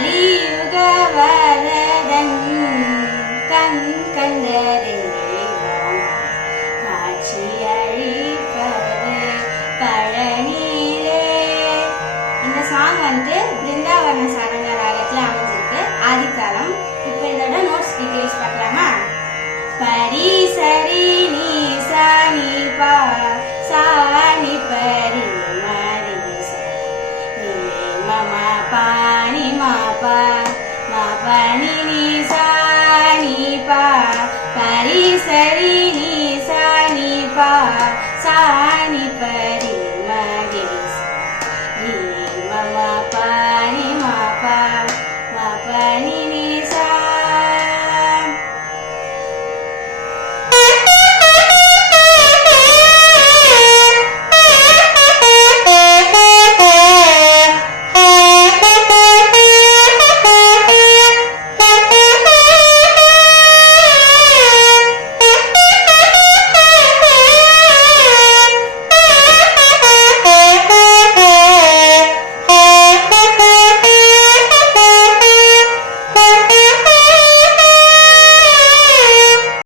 கலியுக வரதன் கண் கண்ட தெய்வம் காட்சி அழிப்பது பழனியிலே. இந்த சாங் பிருந்தாவன சடங்க ராகத்துல அமைஞ்சிருக்கு, ஆதிக்காலம். இப்ப இதோட நோட்ஸ் டீடைல்ஸ் பார்க்கலாமா? பரி சரி நீ சா நீ பா சா நீ பரி மரி சா நீ மம பா நீ மா பா மா பா நீ நீ சா நீ பா பரி சரி நீ சா நீ பா சா நீ பரி